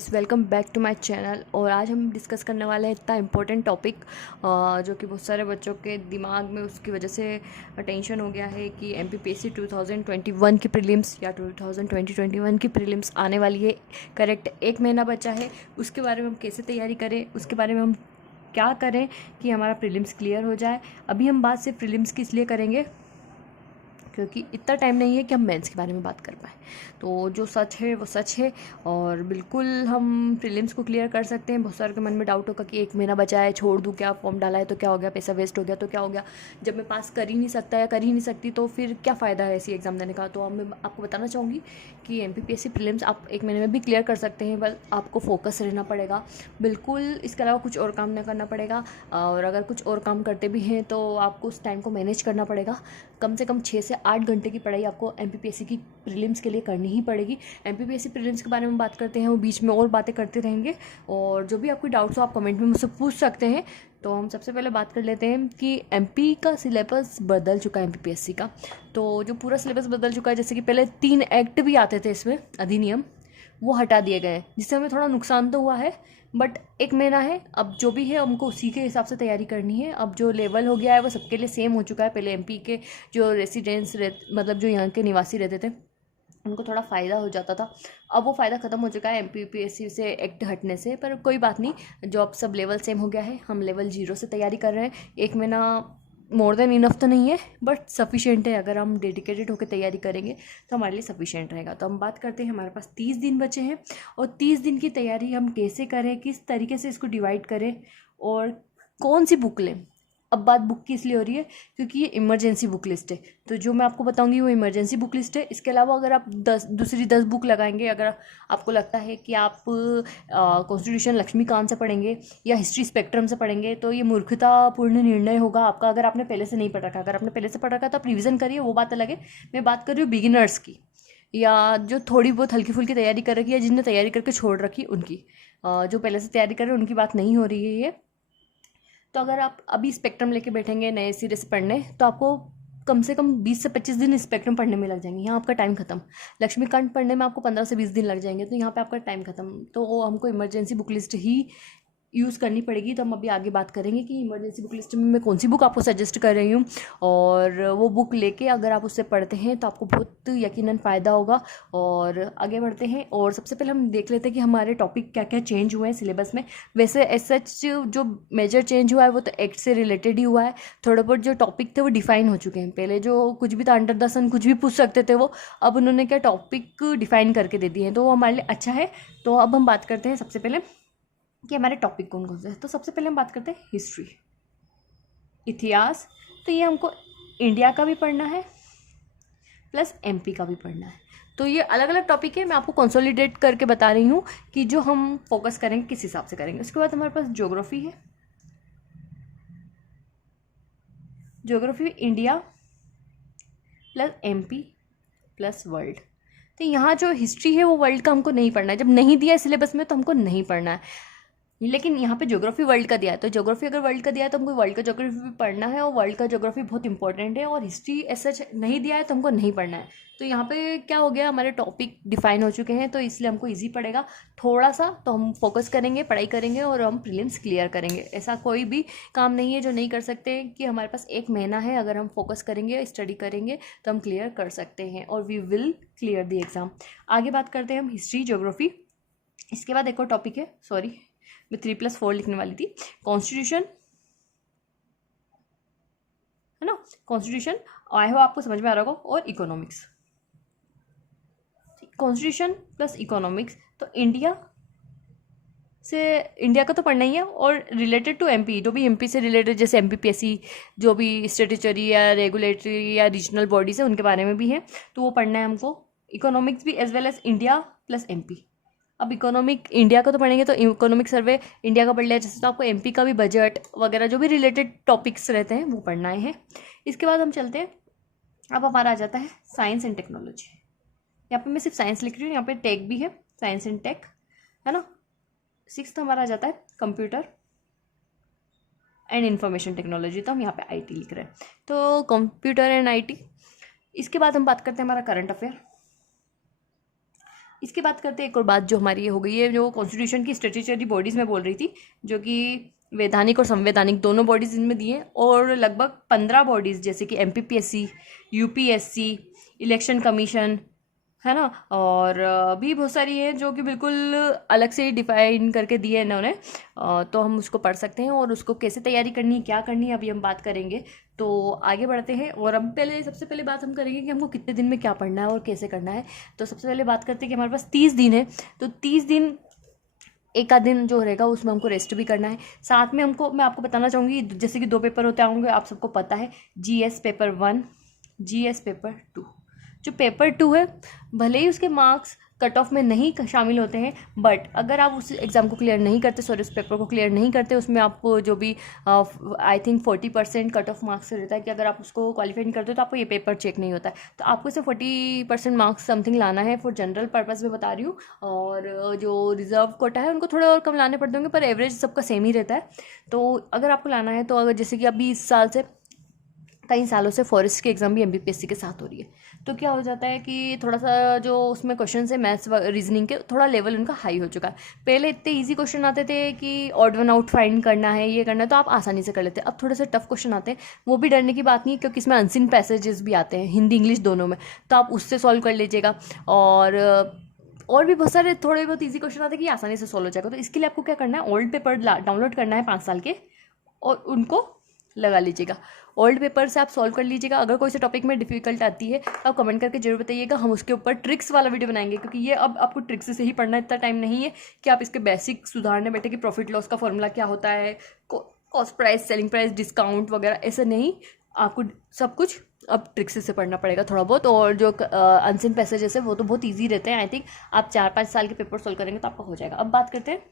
Guys, welcome back to my channel. और आज हम डिस्कस करने वाले हैं इतना इम्पोर्टेंट टॉपिक जो कि बहुत सारे बच्चों के दिमाग में उसकी वजह से टेंशन हो गया है कि एमपीपीएससी 2021 की प्रीलिम्स या 2021 की प्रीलिम्स आने वाली है। करेक्ट, एक महीना बचा है। उसके बारे में हम कैसे तैयारी करें, उसके बारे में हम क्या करें कि हमारा प्रीलिम्स क्लियर हो जाए। अभी हम बात सिर्फ प्रीलिम्स की इसलिए करेंगे क्योंकि इतना टाइम नहीं है कि हम मेंस के बारे में बात कर पाएँ। तो जो सच है वो सच है और बिल्कुल हम प्रीलिम्स को क्लियर कर सकते हैं। बहुत सारे के मन में डाउट होगा कि एक महीना बचा है, छोड़ दूँ क्या, फॉर्म डाला है तो क्या हो गया, पैसा वेस्ट हो गया तो क्या हो गया, जब मैं पास कर ही नहीं सकता या कर ही नहीं सकती तो फिर क्या फ़ायदा है ऐसी एग्ज़ाम देने का। तो अब मैं आपको बताना चाहूँगी कि एमपीपीएससी प्रीलिम्स आप एक महीने में भी क्लियर कर सकते हैं, बस आपको फोकस रहना पड़ेगा बिल्कुल। इसके अलावा कुछ और काम नहीं करना पड़ेगा। और अगर कुछ और काम करते भी हैं तो आपको उस टाइम को मैनेज करना पड़ेगा। कम से कम 6 से 8 घंटे की पढ़ाई आपको एमपीपीएससी की प्रीलिम्स के लिए करनी ही पड़ेगी। एमपीपीएससी प्रीलिम्स के बारे में बात करते हैं, वो बीच में और बातें करते रहेंगे। और जो भी आपको डाउट्स हो आप कमेंट में मुझसे पूछ सकते हैं। तो हम सबसे पहले बात कर लेते हैं कि एमपी का सिलेबस बदल चुका है एमपीपीएससी का। तो जो पूरा सिलेबस बदल चुका है, जैसे कि पहले 3 एक्ट भी आते थे इसमें, अधिनियम, वो हटा दिए गए, जिससे हमें थोड़ा नुकसान तो हुआ है। बट एक महीना है, अब जो भी है हमको उसी के हिसाब से तैयारी करनी है। अब जो लेवल हो गया है वो सबके लिए सेम हो चुका है। पहले एमपी के जो रेसिडेंट्स मतलब जो यहाँ के निवासी रहते थे उनको थोड़ा फ़ायदा हो जाता था, अब वो फ़ायदा ख़त्म हो चुका है एमपीपीएससी से एक्ट हटने से। पर कोई बात नहीं, जो अब सब लेवल सेम हो गया है, हम लेवल 0 से तैयारी कर रहे हैं। एक महीना मोर देन इनफ तो नहीं है बट सफिशिएंट है। अगर हम डेडिकेटेड होकर तैयारी करेंगे तो हमारे लिए सफिशिएंट रहेगा। तो हम बात करते हैं, हमारे पास 30 दिन बचे हैं और 30 दिन की तैयारी हम कैसे करें, किस तरीके से इसको डिवाइड करें और कौन सी बुक लें। अब बात बुक की इसलिए हो रही है क्योंकि ये इमरजेंसी बुक लिस्ट है। तो जो मैं आपको बताऊंगी वो इमरजेंसी बुक लिस्ट है। इसके अलावा अगर आप दूसरी 10 बुक लगाएंगे, अगर आपको लगता है कि आप कॉन्स्टिट्यूशन लक्ष्मीकांत से पढ़ेंगे या हिस्ट्री स्पेक्ट्रम से पढ़ेंगे, तो ये मूर्खतापूर्ण निर्णय होगा आपका। अगर आपने पहले से नहीं पढ़ रखा, अगर आपने पहले से पढ़ रखा तो आप रिविज़न करिए, वो बात अलग है। मैं बात कर रही हूँ बिगिनर्स की, या जो थोड़ी बहुत हल्की फुल्की तैयारी कर रखी है, जिनने तैयारी करके छोड़ रखी उनकी। जो पहले से तैयारी कर रहे हैं उनकी बात नहीं हो रही है ये। तो अगर आप अभी स्पेक्ट्रम लेके बैठेंगे नए सिरे से पढ़ने, तो आपको कम से कम 20 से 25 दिन स्पेक्ट्रम पढ़ने में लग जाएंगे। यहाँ आपका टाइम खत्म। लक्ष्मीकांत पढ़ने में आपको 15 से 20 दिन लग जाएंगे, तो यहाँ पे आपका टाइम खत्म। तो हमको इमरजेंसी बुक लिस्ट ही यूज़ करनी पड़ेगी। तो हम अभी आगे बात करेंगे कि इमरजेंसी बुक लिस्ट में मैं कौन सी बुक आपको सजेस्ट कर रही हूँ, और वो बुक लेके अगर आप उससे पढ़ते हैं तो आपको बहुत यकीनन फ़ायदा होगा। और आगे बढ़ते हैं और सबसे पहले हम देख लेते हैं कि हमारे टॉपिक क्या क्या चेंज हुए हैं सिलेबस में। वैसे एज सच जो मेजर चेंज हुआ है वो तो एक्ट से रिलेटेड ही हुआ है। थोड़े बहुत जो टॉपिक थे वो डिफाइन हो चुके हैं। पहले जो कुछ भी था, अंडर द सन कुछ भी पूछ सकते थे वो, अब उन्होंने क्या टॉपिक डिफाइन करके दे दिए हैं, तो वो हमारे लिए अच्छा है। तो अब हम बात करते हैं सबसे पहले कि हमारे टॉपिक कौन कौन से हैं। तो सबसे पहले हम बात करते हैं हिस्ट्री, इतिहास। तो ये हमको इंडिया का भी पढ़ना है प्लस एमपी का भी पढ़ना है। तो ये अलग अलग टॉपिक है, मैं आपको कंसोलिडेट करके बता रही हूँ कि जो हम फोकस करेंगे किस हिसाब से करेंगे। उसके बाद हमारे पास ज्योग्राफी है, geography India plus MP plus world. तो यहाँ जो हिस्ट्री है वो वर्ल्ड का हमको नहीं पढ़ना है। जब नहीं दिया है सिलेबस में तो हमको नहीं पढ़ना है। लेकिन यहाँ पे ज्योग्राफी वर्ल्ड का दिया है, तो ज्योग्राफी अगर वर्ल्ड का दिया है तो हमको वर्ल्ड का ज्योग्राफी भी पढ़ना है, और वर्ल्ड का ज्योग्राफी बहुत इंपॉर्टेंट है। और हिस्ट्री ऐसा नहीं दिया है तो हमको नहीं पढ़ना है। तो यहाँ पे क्या हो गया, हमारे टॉपिक डिफाइन हो चुके हैं, तो इसलिए हमको इजी पड़ेगा थोड़ा सा। तो हम फोकस करेंगे, पढ़ाई करेंगे और हम प्रीलिम्स क्लियर करेंगे। ऐसा कोई भी काम नहीं है जो नहीं कर सकते, कि हमारे पास एक महीना है, अगर हम फोकस करेंगे, स्टडी करेंगे तो हम क्लियर कर सकते हैं और we will clear the exam. आगे बात करते हैं हम हिस्ट्री ज्योग्राफी। इसके बाद एक और टॉपिक है, सॉरी मैं 3+4 लिखने वाली थी, कॉन्स्टिट्यूशन, है ना। कॉन्स्टिट्यूशन आई हो आपको समझ में आ रहा होगा, और इकोनॉमिक्स। कॉन्स्टिट्यूशन प्लस इकोनॉमिक्स, तो इंडिया का तो पढ़ना ही है, और रिलेटेड टू एमपी, जो भी एमपी से रिलेटेड, जैसे एमपीपीएससी जो भी स्टेटूटरी या रेगुलेटरी या रीजनल बॉडीज है उनके बारे में भी है, तो वो पढ़ना है हमको। इकोनॉमिक्स भी as well as India plus MP. अब इकोनॉमिक इंडिया का तो पढ़ेंगे तो इकोनॉमिक सर्वे इंडिया का पढ़ लिया, जैसे तो आपको एमपी का भी बजट वगैरह जो भी रिलेटेड टॉपिक्स रहते हैं वो पढ़ना है। इसके बाद हम चलते हैं, अब हमारा आ जाता है साइंस एंड टेक्नोलॉजी। यहाँ पे मैं सिर्फ साइंस लिख रही हूँ, यहाँ पे टेक भी है, साइंस एंड टेक, है ना। 6th हमारा आ जाता है कंप्यूटर एंड इंफॉर्मेशन टेक्नोलॉजी, तो हम यहाँ पे आईटी लिख रहे हैं, तो कंप्यूटर एंड आईटी। इसके बाद हम बात करते हैं हमारा करंट अफेयर। इसकी बात करते हैं एक और बात जो हमारी ये हो गई है, जो कॉन्स्टिट्यूशन की स्टैट्यूटरी बॉडीज़ में बोल रही थी, जो कि वैधानिक और संवैधानिक दोनों बॉडीज़ इनमें दिए, और लगभग 15 बॉडीज़ जैसे कि MPPSC, UPSC, इलेक्शन कमीशन, है ना, और भी बहुत सारी है जो कि बिल्कुल अलग से डिफाइन करके दिए हैं इन्होंने। तो हम उसको पढ़ सकते हैं, और उसको कैसे तैयारी करनी है, क्या करनी है, अभी हम बात करेंगे। तो आगे बढ़ते हैं, और अब सबसे पहले बात हम करेंगे कि हमको कितने दिन में क्या पढ़ना है और कैसे करना है। तो सबसे पहले बात करते हैं कि हमारे पास 30 दिन है, तो 30 दिन एक आध दिन जो रहेगा उसमें हमको रेस्ट भी करना है। साथ में मैं आपको बताना चाहूँगी, जैसे कि 2 पेपर होते होंगे, आप सबको पता है, GS पेपर 1, GS पेपर 2। जो पेपर 2 है, भले ही उसके मार्क्स कट ऑफ में नहीं शामिल होते हैं, बट अगर आप उस एग्ज़ाम को क्लियर नहीं करते, सॉरी उस पेपर को क्लियर नहीं करते, उसमें आपको जो भी I think 40% cut off marks से रहता है कि अगर आप उसको क्वालिफाई नहीं करते हो तो आपको ये पेपर चेक नहीं होता है। तो आपको इसे 40% मार्क्स समथिंग लाना है, फॉर जनरल पर्पज़ में बता रही हूँ। और जो रिजर्व कोटा है उनको थोड़े और कम लाने पड़ते होंगे, पर एवरेज सबका सेम ही रहता है। तो अगर आपको लाना है, तो अगर जैसे कि अभी इस साल से कई सालों से फॉरेस्ट की एग्ज़ाम भी MPPSC के साथ हो रही है, तो क्या हो जाता है कि थोड़ा सा जो उसमें क्वेश्चन है मैथ्स रीजनिंग के, थोड़ा लेवल उनका हाई हो चुका है। पहले इतने इजी क्वेश्चन आते थे कि ऑड वन आउट फाइंड करना है, ये करना है, तो आप आसानी से कर लेते हैं। अब थोड़े से टफ क्वेश्चन आते हैं, वो भी डरने की बात नहीं है, क्योंकि इसमें अनसीन पैसेजेस भी आते हैं, हिंदी इंग्लिश दोनों में, तो आप उससे सॉल्व कर लीजिएगा। और भी बहुत सारे थोड़े बहुत ईजी क्वेश्चन आते हैं कि आसानी से सॉल्व हो जाएगा। तो इसके लिए आपको क्या करना है, ओल्ड पेपर डाउनलोड करना है 5 साल के, और उनको लगा लीजिएगा। ओल्ड पेपर से आप सॉल्व कर लीजिएगा। अगर कोई से टॉपिक में डिफिकल्ट आती है तो आप कमेंट करके जरूर बताइएगा, हम उसके ऊपर ट्रिक्स वाला वीडियो बनाएंगे, क्योंकि ये अब आपको ट्रिक्स से ही पढ़ना, इतना टाइम नहीं है कि आप इसके बेसिक सुधारने बैठे कि प्रॉफिट लॉस का फॉर्मूला क्या होता है, cost price, selling price, discount वगैरह, ऐसा नहीं। आपको सब कुछ अब ट्रिक्स से पढ़ना पड़ेगा थोड़ा बहुत। और जो अनसीन पैसेजेस है वो तो बहुत ईजी रहते हैं, आई थिंक आप 4-5 साल के पेपर सॉल्व करेंगे तो आपका हो जाएगा। अब बात करते हैं,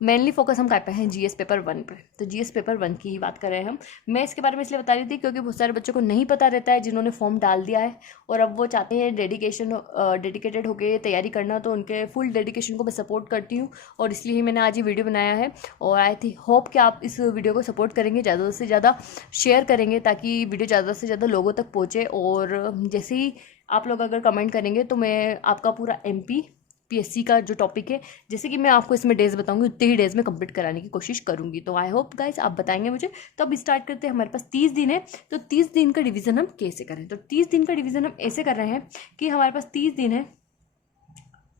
मेनली फोकस हम कर पाए हैं GS पेपर 1 पर, तो GS पेपर 1 की ही बात कर रहे हैं हम। मैं इसके बारे में इसलिए बता रही थी क्योंकि बहुत सारे बच्चों को नहीं पता रहता है, जिन्होंने फॉर्म डाल दिया है और अब वो चाहते हैं डेडिकेटेड होकर तैयारी करना, तो उनके फुल डेडिकेशन को मैं सपोर्ट करती हूँ, और इसलिए ही मैंने आज ये वीडियो बनाया है। और आई थिंक होप कि आप इस वीडियो को सपोर्ट करेंगे, ज़्यादा से ज़्यादा शेयर करेंगे, ताकि वीडियो ज़्यादा से ज़्यादा लोगों तक पहुँचे। और जैसे ही आप लोग अगर कमेंट करेंगे तो मैं आपका पूरा MPPSC का जो टॉपिक है, जैसे कि मैं आपको इसमें डेज बताऊंगी, उतने ही डेज में कंप्लीट कराने की कोशिश करूंगी। तो आई होप गाइस आप बताएंगे मुझे। तो अब स्टार्ट करते हैं। हमारे पास 30 दिन है, तो 30 दिन का डिवीज़न हम कैसे करें, तो 30 दिन का डिवीज़न हम ऐसे कर रहे हैं कि हमारे पास 30 दिन है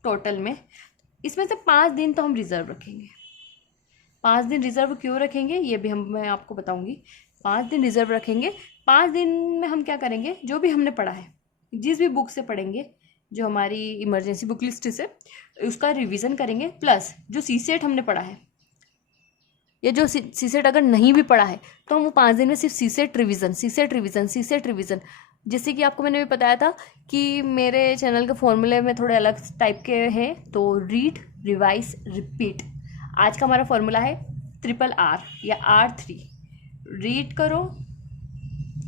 टोटल में, इसमें से 5 दिन तो हम रिजर्व रखेंगे। 5 दिन रिजर्व क्यों रखेंगे ये भी मैं आपको बताऊंगी। 5 दिन रिजर्व रखेंगे। 5 दिन में हम क्या करेंगे, जो भी हमने पढ़ा है, जिस भी बुक से पढ़ेंगे, जो हमारी इमरजेंसी बुक लिस्ट से, उसका रिवीजन करेंगे, प्लस जो CSET हमने पढ़ा है, या जो CSET अगर नहीं भी पढ़ा है तो हम वो 5 दिन में सिर्फ CSET रिवीजन। जैसे कि आपको मैंने भी बताया था कि मेरे चैनल के फॉर्मूले में थोड़े अलग टाइप के हैं, तो रीड, रिवाइज, रिपीट। आज का हमारा फॉर्मूला है RRR या R3। रीड करो,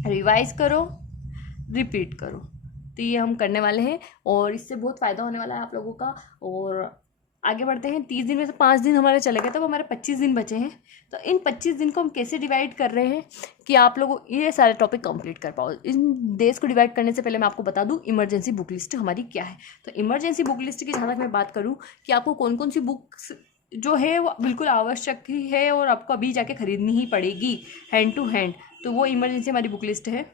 रिवाइज करो, रिपीट करो। तो ये हम करने वाले हैं, और इससे बहुत फ़ायदा होने वाला है आप लोगों का। और आगे बढ़ते हैं। 30 दिन में से 5 दिन हमारे चले गए, तो हमारे 25 दिन बचे हैं। तो इन 25 दिन को हम कैसे डिवाइड कर रहे हैं कि आप लोग ये सारे टॉपिक कंप्लीट कर पाओ। इन डेज को डिवाइड करने से पहले मैं आपको बता दूं इमरजेंसी बुक लिस्ट हमारी क्या है। तो इमरजेंसी बुक लिस्ट की जहाँ तक मैं बात करूँ कि आपको कौन कौन सी बुक्स जो है वो बिल्कुल आवश्यक ही है और आपको अभी जाके खरीदनी ही पड़ेगी हैंड टू हैंड, तो वो इमरजेंसी हमारी बुक लिस्ट है।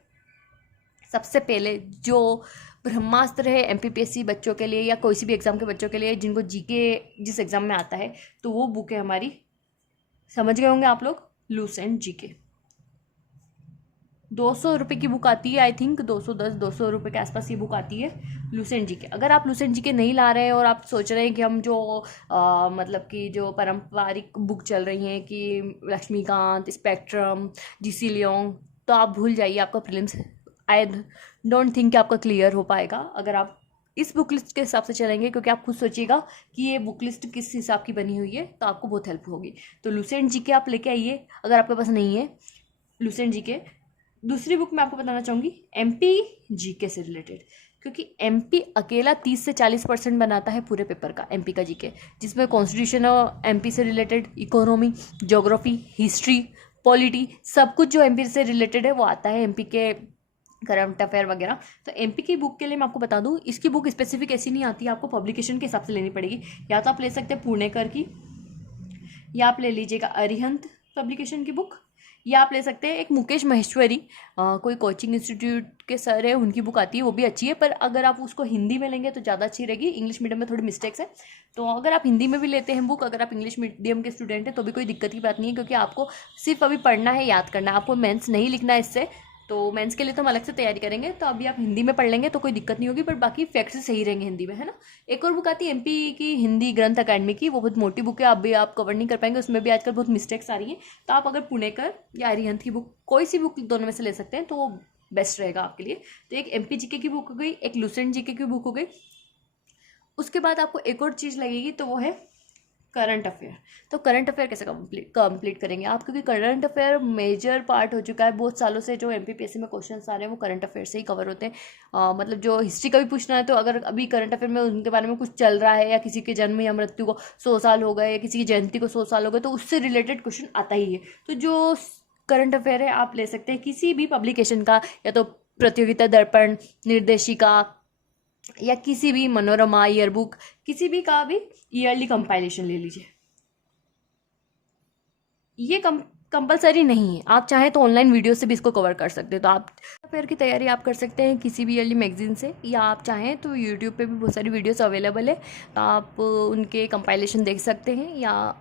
सबसे पहले जो ब्रह्मास्त्र है MPPSC बच्चों के लिए या कोई सी भी एग्ज़ाम के बच्चों के लिए जिनको GK जिस एग्ज़ाम में आता है, तो वो बुक है हमारी, समझ गए होंगे आप लोग, लूसेंट GK। 200 रुपये की बुक आती है, आई थिंक 210-200 रुपये के आसपास ये बुक आती है, लूसेंट GK। अगर आप लूसेंट GK नहीं ला रहे हैं और आप सोच रहे हैं कि हम जो मतलब कि जो पारंपरिक बुक चल रही हैं कि लक्ष्मीकांत, स्पेक्ट्रम, GC लियोंग, तो आप भूल जाइए, आपका प्रीलिम्स आई डोंट थिंक कि आपका क्लियर हो पाएगा अगर आप इस बुक लिस्ट के हिसाब से चलेंगे, क्योंकि आप खुद सोचिएगा कि ये बुक लिस्ट किस हिसाब की बनी हुई है, तो आपको बहुत हेल्प होगी। तो लूसेंट GK आप लेके आइए अगर आपके पास नहीं है लूसेंट GK। दूसरी बुक मैं आपको बताना चाहूँगी MP GK से रिलेटेड, क्योंकि MP अकेला 30 से 40% बनाता है पूरे पेपर का, MP का GK, जिसमें कॉन्स्टिट्यूशन MP से related, economy, geography, history, polity, सब कुछ जो MP से रिलेटेड है वो आता है MP के करंट अफेयर वगैरह। तो एमपी की बुक के लिए मैं आपको बता दूं, इसकी बुक स्पेसिफिक ऐसी नहीं आती है, आपको पब्लिकेशन के हिसाब से लेनी पड़ेगी। या तो आप ले सकते हैं पुणेकर की, या आप ले लीजिएगा अरिहंत पब्लिकेशन की बुक, या आप ले सकते हैं एक मुकेश महेश्वरी, कोई कोचिंग इंस्टीट्यूट के सर है, उनकी बुक आती है, वो भी अच्छी है। पर अगर आप उसको हिंदी में लेंगे तो ज़्यादा अच्छी रहेगी, इंग्लिश मीडियम में थोड़ी मिस्टेक्स है। तो अगर आप हिंदी में भी लेते हैं बुक, अगर आप इंग्लिश मीडियम के स्टूडेंट हैं तो भी कोई दिक्कत की बात नहीं है, क्योंकि आपको सिर्फ अभी पढ़ना है, याद करना है, आपको मेंस नहीं लिखना है इससे। तो मेंस के लिए तो हम अलग से तैयारी करेंगे, तो अभी आप हिंदी में पढ़ लेंगे तो कोई दिक्कत नहीं होगी, पर बाकी फैक्ट्स सही रहेंगे हिंदी में, है ना। एक और बुक आती है एमपी की हिंदी ग्रंथ अकेडमी की, वो बहुत मोटी बुक है, अभी आप कवर नहीं कर पाएंगे, उसमें भी आजकल बहुत मिस्टेक्स आ रही हैं। तो आप अगर पुणेकर या अरिहंत की बुक, कोई सी बुक दोनों में से ले सकते हैं, तो वो बेस्ट रहेगा आपके लिए। तो एक एमपी जीके की बुक हो गई, एक लुसेंट जीके की बुक हो गई। उसके बाद आपको एक और चीज़ लगेगी, तो वो है करंट अफेयर। तो करंट अफेयर कैसे कंप्लीट करेंगे आप, क्योंकि करंट अफेयर मेजर पार्ट हो चुका है बहुत सालों से। जो एमपीपीएससी में क्वेश्चंस आ रहे हैं वो करंट अफेयर से ही कवर होते हैं। मतलब जो हिस्ट्री का भी पूछना है, तो अगर अभी करंट अफेयर में उनके बारे में कुछ चल रहा है, या किसी के जन्म या मृत्यु को 100 साल हो गए, या किसी की जयंती को 100 साल हो गए, तो उससे रिलेटेड क्वेश्चन आता ही है। तो जो करंट अफेयर है आप ले सकते हैं किसी भी पब्लिकेशन का, या तो प्रतियोगिता दर्पण, निर्देशिका, या किसी भी मनोरमा ईयरबुक, किसी भी का भी ईयरली कंपाइलेशन ले लीजिए। ये कंपलसरी नहीं है, आप चाहें तो ऑनलाइन वीडियो से भी इसको कवर कर सकते हैं। तो आप अफेयर की तैयारी आप कर सकते हैं किसी भी ईयरली मैगजीन से, या आप चाहें तो यूट्यूब पे भी बहुत सारी वीडियोस अवेलेबल है, तो आप उनके कंपाइलेशन देख सकते हैं। या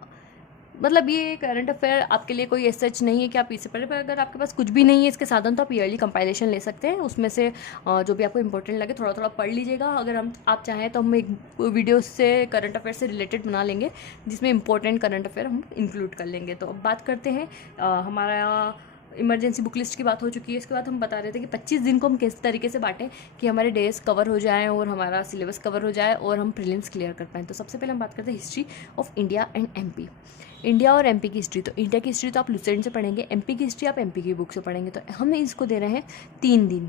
मतलब ये करंट अफेयर आपके लिए कोई सच नहीं है कि आप इससे पढ़े, पर अगर आपके पास कुछ भी नहीं है इसके साधन, तो आप ईयरली कंपाइलेशन ले सकते हैं। उसमें से जो भी आपको इंपॉर्टेंट लगे थोड़ा थोड़ा पढ़ लीजिएगा। अगर आप चाहें तो हम एक वीडियो से करंट अफेयर से रिलेटेड बना लेंगे, जिसमें इंपॉर्टेंट करंट अफेयर हम इंक्लूड कर लेंगे। तो अब बात करते हैं, हमारा इमरजेंसी बुक लिस्ट की बात हो चुकी है। इसके बाद हम बता रहे थे कि 25 दिन को हम किस तरीके से बांटें कि हमारे डेज कवर हो जाएं और हमारा सिलेबस कवर हो जाए और हम प्रीलिम्स क्लियर कर पाएँ। तो सबसे पहले हम बात करते हैं history of India and MP. India और एमपी की हिस्ट्री, तो इंडिया की हिस्ट्री तो आप लुसेंट से पढ़ेंगे, एमपी की हिस्ट्री आप एमपी की बुक से पढ़ेंगे। तो हम इसको दे रहे हैं 3 दिन।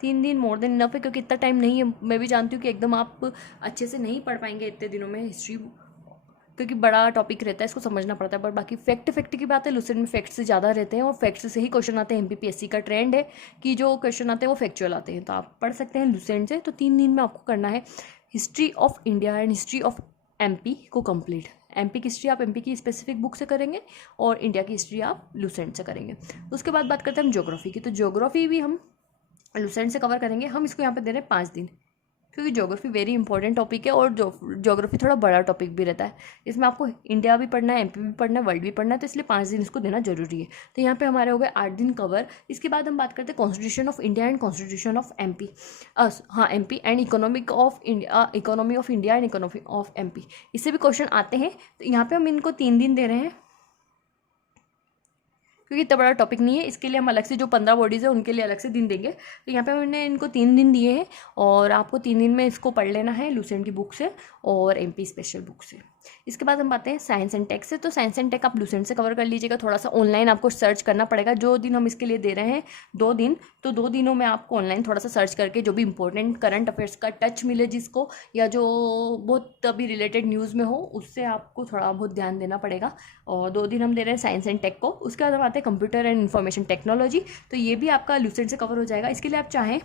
3 दिन मोर देन इनफ है, क्योंकि इतना टाइम नहीं है। मैं भी जानती हूँ कि एकदम आप अच्छे से नहीं पढ़ पाएंगे इतने दिनों में हिस्ट्री, क्योंकि बड़ा टॉपिक रहता है, इसको समझना पड़ता है। पर बाकी फैक्ट की बात है, लुसेंट में फैक्ट से ज़्यादा रहते हैं, और फैक्ट से ही क्वेश्चन आते हैं। एमपीपीएससी का ट्रेंड है कि जो क्वेश्चन आते हैं वो फैक्चुअल आते हैं। तो आप पढ़ सकते हैं लुसेंट से। तो 3 दिन में आपको करना है history of India and history of MP को कंप्लीट। एमपी की हिस्ट्री आप एमपी की स्पेसिफिक बुक से करेंगे, और इंडिया की हिस्ट्री आप लुसेंट से करेंगे। उसके बाद बात करते हैं हम ज्योग्राफी की। तो ज्योग्राफी भी हम लुसेंट से कवर करेंगे। हम इसको यहाँ पे दे रहे हैं 5 दिन, क्योंकि ज्योग्राफी वेरी इंपॉर्टेंट टॉपिक है, और ज्योग्राफी थोड़ा बड़ा टॉपिक भी रहता है। इसमें आपको इंडिया भी पढ़ना है, एमपी भी पढ़ना है, वर्ल्ड भी पढ़ना है, तो इसलिए 5 दिन इसको देना जरूरी है। तो यहाँ पे हमारे हो गए 8 दिन कवर। इसके बाद हम बात करते हैं constitution of India and constitution of MP. हाँ, MP and economy of India and economy of MP, इससे भी क्वेश्चन आते हैं। तो यहाँ पे हम इनको 3 दिन दे रहे हैं, क्योंकि इतना बड़ा टॉपिक नहीं है। इसके लिए हम अलग से जो 15 बॉडीज़ है उनके लिए अलग से दिन देंगे। तो यहाँ पे हमने इनको 3 दिन दिए हैं, और आपको 3 दिन में इसको पढ़ लेना है लुसेंट की बुक से और एमपी स्पेशल बुक से। इसके बाद हम बातें हैं साइंस एंड टेक से। तो साइंस एंड टेक आप लुसेंट से कवर कर लीजिएगा। थोड़ा सा ऑनलाइन आपको सर्च करना पड़ेगा। जो दिन हम इसके लिए दे रहे हैं 2 दिन, तो 2 दिनों में आपको ऑनलाइन थोड़ा सा सर्च करके जो भी इंपॉर्टेंट करंट अफेयर्स का टच मिले जिसको, या जो बहुत अभी रिलेटेड न्यूज़ में हो, उससे आपको थोड़ा बहुत ध्यान देना पड़ेगा। और 2 दिन हम दे रहे हैं साइंस एंड टेक को। उसके बाद हम आते हैं कंप्यूटर एंड इन्फॉर्मेशन टेक्नोलॉजी। तो ये भी आपका लुसेंट से कवर हो जाएगा। इसके लिए आप चाहें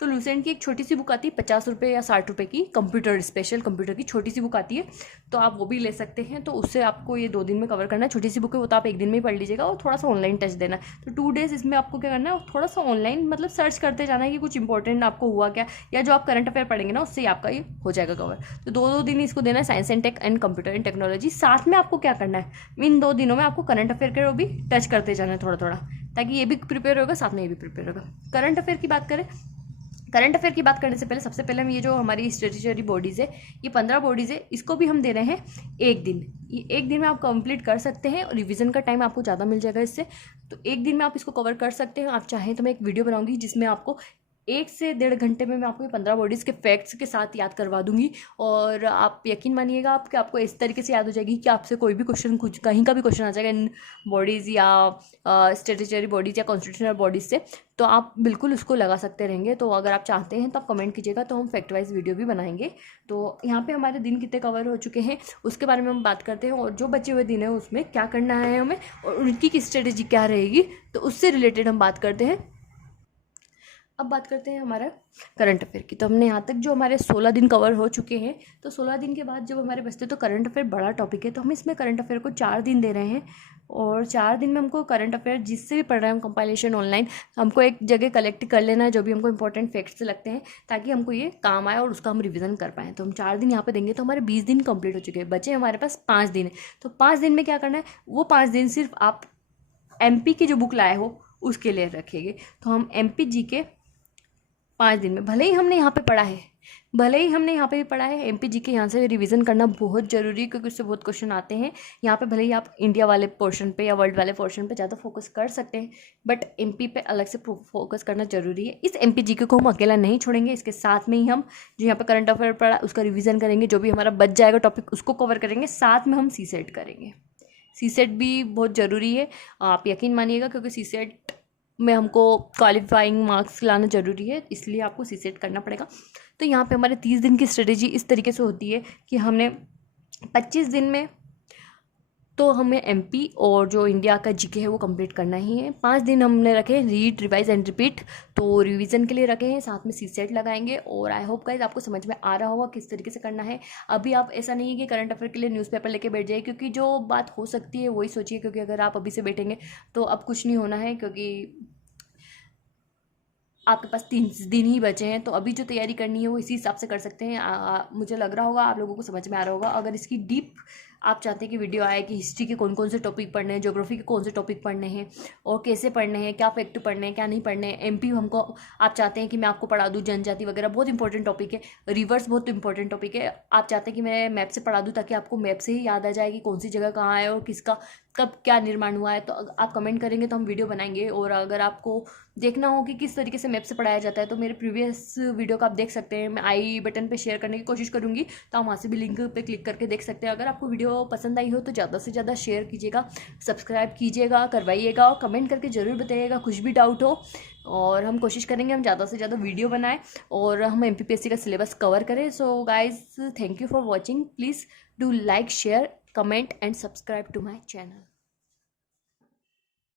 तो लुसेंट की एक छोटी सी बुक आती है 50 रुपये या 60 रुपये की, कंप्यूटर स्पेशल कंप्यूटर की छोटी सी बुक आती है, तो आप वो भी ले सकते हैं। तो उससे आपको ये 2 दिन में कवर करना है। छोटी सी बुक है वो तो आप 1 दिन में ही पढ़ लीजिएगा, और थोड़ा सा ऑनलाइन टच देना है। तो 2 डेज इसमें आपको क्या करना है, थोड़ा सा ऑनलाइन मतलब सर्च करते जाना है कि कुछ इंपॉर्टेंट आपको हुआ क्या, या जो आप करंट अफेयर पढ़ेंगे ना उससे आपका ये हो जाएगा कवर। तो 2 दिन इसको देना है, science and tech and computer and technology. साथ में आपको क्या करना है, इन 2 दिनों में आपको करंट अफेयर के भी टच करते जाना है थोड़ा थोड़ा, ताकि ये भी प्रिपेयर होगा, साथ में ये भी प्रिपेयर होगा। करंट अफेयर की बात करें, करंट अफेयर की बात करने से पहले सबसे पहले हम ये जो हमारी स्टैट्यूटरी बॉडीज़ है, ये 15 बॉडीज़ है, इसको भी हम दे रहे हैं 1 दिन। ये 1 दिन में आप कंप्लीट कर सकते हैं, और रिवीजन का टाइम आपको ज़्यादा मिल जाएगा इससे। तो 1 दिन में आप इसको कवर कर सकते हैं। आप चाहें तो मैं एक वीडियो बनाऊंगी जिसमें आपको 1 से 1.5 घंटे में मैं आपको ये 15 बॉडीज़ के फैक्ट्स के साथ याद करवा दूंगी, और आप यकीन मानिएगा कि आपको इस तरीके से याद हो जाएगी कि आपसे कोई भी क्वेश्चन, कुछ कहीं का भी क्वेश्चन आ जाएगा इन बॉडीज़ या स्टैट्यूटरी बॉडीज़ या कॉन्स्टिट्यूशनल बॉडीज़ से, तो आप बिल्कुल उसको लगा सकते रहेंगे। तो अगर आप चाहते हैं तो आप कमेंट कीजिएगा, तो हम फैक्ट वाइज वीडियो भी बनाएंगे। तो यहाँ पे हमारे दिन कितने कवर हो चुके हैं उसके बारे में हम बात करते हैं, और जो बचे हुए दिन है उसमें क्या करना है हमें, और उनकी स्ट्रेटेजी क्या रहेगी, तो उससे रिलेटेड हम बात करते हैं। अब बात करते हैं हमारा करंट अफेयर की। तो हमने यहाँ तक जो हमारे 16 दिन कवर हो चुके हैं, तो 16 दिन के बाद जब हमारे बचते तो करंट अफेयर बड़ा टॉपिक है, तो हम इसमें करंट अफेयर को 4 दिन दे रहे हैं। और 4 दिन में हमको करंट अफेयर जिससे भी पढ़ रहे हैं हम कंपाइलेशन ऑनलाइन, हमको एक जगह कलेक्ट कर लेना है जो भी हमको इंपॉर्टेंट फैक्ट्स लगते हैं, ताकि हमको ये काम आए और उसका हम रिविजन कर पाएँ। तो हम 4 दिन यहाँ पे देंगे, तो हमारे 20 दिन कंप्लीट हो चुके हैं। बचे हमारे पास 5 दिन है। तो 5 दिन में क्या करना है, वो 5 दिन सिर्फ आप MP की जो बुक लाए हो उसके लिए रखेंगे। तो हम MP GK 5 दिन में, भले ही हमने यहाँ पे पढ़ा है, भले ही हमने यहाँ पे भी पढ़ा है, MP GK यहाँ से रिवीजन करना बहुत ज़रूरी है, क्योंकि उससे बहुत क्वेश्चन आते हैं। यहाँ पे भले ही आप इंडिया वाले पोर्शन पे या वर्ल्ड वाले पोर्शन पे ज़्यादा फोकस कर सकते हैं, बट MP पे अलग से फोकस करना ज़रूरी है। इस MP GK को हम अकेला नहीं छोड़ेंगे, इसके साथ में ही हम जो यहाँ पे करंट अफेयर पढ़ा उसका रिविज़न करेंगे, जो भी हमारा बच जाएगा टॉपिक उसको कवर करेंगे, साथ में हम CSET करेंगे। CSET भी बहुत ज़रूरी है, आप यकीन मानिएगा, क्योंकि CSET में हमको क्वालिफाइंग मार्क्स लाना ज़रूरी है, इसलिए आपको CSET करना पड़ेगा। तो यहाँ पे हमारे 30 दिन की स्ट्रेटेजी इस तरीके से होती है कि हमने 25 दिन में तो हमें MP और जो इंडिया का GK है वो कंप्लीट करना ही है। 5 दिन हमने रखे रीड, रिवाइज एंड रिपीट, तो रिवीजन के लिए रखे हैं, साथ में CSET लगाएंगे। और आई होप गाइस आपको समझ में आ रहा होगा किस तरीके से करना है। अभी आप ऐसा नहीं है कि करंट अफेयर के लिए न्यूज़पेपर लेके बैठ जाइए, क्योंकि जो बात हो सकती है वही सोचिए, क्योंकि अगर आप अभी से बैठेंगे तो अब कुछ नहीं होना है, क्योंकि आपके पास 3 दिन ही बचे हैं। तो अभी जो तैयारी करनी है वो इसी हिसाब से कर सकते हैं। मुझे लग रहा होगा आप लोगों को समझ में आ रहा होगा। अगर इसकी डीप आप चाहते हैं कि वीडियो आए कि हिस्ट्री के कौन कौन से टॉपिक पढ़ने हैं, ज्योग्राफी के कौन से टॉपिक पढ़ने हैं और कैसे पढ़ने हैं, क्या फैक्ट पढ़ने हैं, क्या नहीं पढ़ने हैं, MP हमको आप चाहते हैं कि मैं आपको पढ़ा दूँ, जनजाति वगैरह बहुत इंपॉर्टेंट टॉपिक है, रिवर्स बहुत इंपॉर्टेंट टॉपिक है, आप चाहते हैं कि मैं मैप से पढ़ा दूँ ताकि आपको मैप से ही याद आ जाए कि कौन सी जगह कहाँ है और किसका कब क्या निर्माण हुआ है, तो आप कमेंट करेंगे तो हम वीडियो बनाएंगे। और अगर आपको देखना हो कि किस तरीके से मैप से पढ़ाया जाता है तो मेरे प्रीवियस वीडियो को आप देख सकते हैं, मैं आई बटन पे शेयर करने की कोशिश करूँगी, तो आप वहाँ से भी लिंक पे क्लिक करके देख सकते हैं। अगर आपको वीडियो पसंद आई हो तो ज़्यादा से ज़्यादा शेयर कीजिएगा, सब्सक्राइब कीजिएगा, करवाइएगा और कमेंट करके ज़रूर बताइएगा कुछ भी डाउट हो। और हम कोशिश करेंगे हम ज़्यादा से ज़्यादा वीडियो बनाएं और हम MPPSC का सिलेबस कवर करें। So guys thank you for watching, please do like, share, comment and subscribe to my channel.